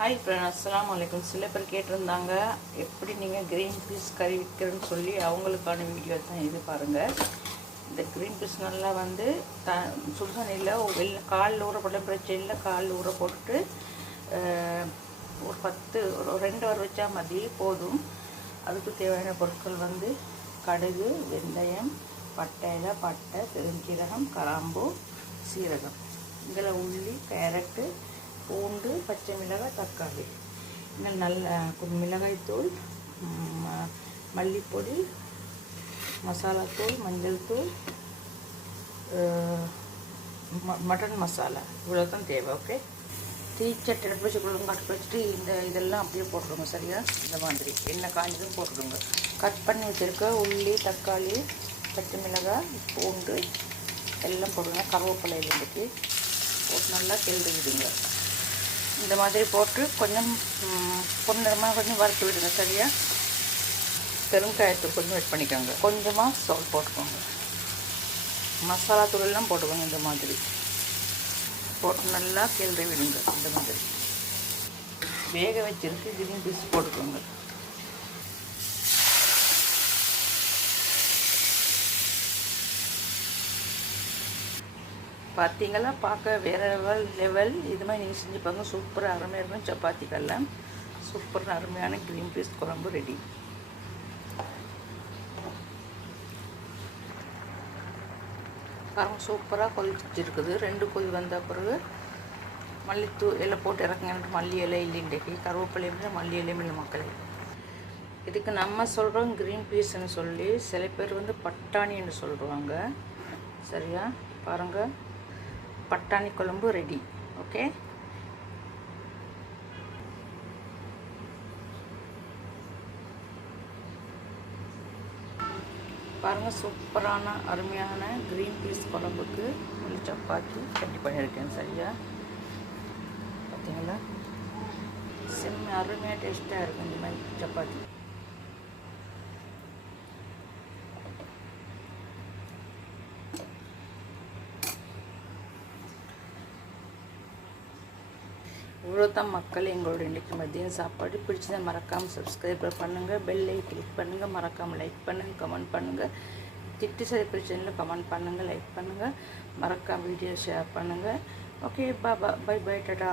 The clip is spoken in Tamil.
ஹாய் ஃப்ரெண்ட், அஸ்ஸலாமு அலைக்கும். சில பேர் கேட்டிருந்தாங்க எப்படி நீங்கள் க்ரீன் பீஸ் கறி விற்கிறேன்னு சொல்லி. அவங்களுக்கான வீடியோ தான் இது. பாருங்கள், இந்த க்ரீன் பீஸ் நல்லா வந்து சுடுதண்ணியில் காலில் ஊற போட்ட பிரச்சனை இல்லை, காலில் ஊற போட்டு ஒரு 2 ஹவர் வச்சா மதி போதும். அதுக்கு தேவையான பொருட்கள் வந்து கடுகு, வெந்தயம், பட்டை, பெருஞ்சீரகம், கிராம்பு, சீரகம், இதில் உள்ளி, கேரட்டு, பூண்டு, பச்சை மிளகாய், தக்காளி, நல்ல மிளகாய்த்தூள், மல்லிப்பொடி, மசாலாத்தூள், மஞ்சள் தூள், மட்டன் மசாலா, இவ்வளோ தான் தேவை. ஓகே, தீச்சட்டி எடுத்து வச்சு கட்டு வச்சுட்டு இதெல்லாம் அப்படியே போட்டுருங்க. சரியா? இந்த மாதிரி எண்ணெய் காய்ஞ்சதும் போட்டுருங்க. கட் பண்ணி வச்சுருக்க உள்ளி, தக்காளி, பச்சை மிளகாய், பூண்டு எல்லாம் போடுங்க. கருவேப்பிலை இருந்துட்டு போட்டு நல்லா கிளறி விடுங்க. இந்த மாதிரி போட்டு கொஞ்சம் பொன்னிறமாக கொஞ்சம் வறுத்து விடுங்க. சரியா? பெருங்காயத்தூள் கொஞ்சம் ஆட் பண்ணிக்கோங்க. கொஞ்சமாக சால்ட் போட்டுக்கோங்க. மசாலா தூளெல்லாம் போட்டுக்கோங்க. இந்த மாதிரி போட்டு நல்லா கிளறி விடுங்க. இந்த மாதிரி வேக வச்சிருக்கு க்ரீன் பீஸ் போட்டுக்கோங்க. பார்த்தீங்களா? பார்க்க வேறு லெவல். இது மாதிரி நீங்கள் செஞ்சு பாருங்க. சூப்பராக அருமையாக இருக்கும். சப்பாத்திக்கெல்லாம் சூப்பராக அருமையான க்ரீன் பீஸ் குழம்பு ரெடி. பாருங்கள், சூப்பராக கொதிச்சிருக்குது. 2 கொதி வந்த பிறகு மல்லித்தூள் எல்லாம் போட்டு இறக்குங்க. மல்லி இலை இல்லைன்றைக்கு கருவேப்பிலையும் மல்லி இலையும் இல்லை மக்களே. இதுக்கு நம்ம சொல்கிறோம் க்ரீன் பீஸ்ன்னு சொல்லி. சில பேர் வந்து பட்டாணின்னு சொல்லுவாங்க. சரியா? பாருங்கள், பட்டாணி குழம்பு ரெடி. ஓகே, பாருங்கள், சூப்பரான அருமையான க்ரீன் பீஸ் குழம்புக்கு சப்பாத்தி கட்டி பண்ணியிருக்கேன். சரியா? பார்த்தீங்களா? அருமையாக டேஸ்ட்டாக இருக்கும் இந்த மாதிரி சப்பாத்தி. இவ்வளோதான் மக்கள் எங்களோட இன்றைக்கு மதியம் சாப்பாடு. பிடிச்சதை மறக்காமல் சப்ஸ்கிரைப் பண்ணுங்கள், பெல்லை கிளிக் பண்ணுங்கள், மறக்காமல் லைக் பண்ணுங்கள், கமெண்ட் பண்ணுங்கள். திட்டு சரி பிரச்சனையில் கமெண்ட் பண்ணுங்கள், லைக் பண்ணுங்கள், மறக்காமல் வீடியோ ஷேர் பண்ணுங்கள். Okay, bye bye, Tata.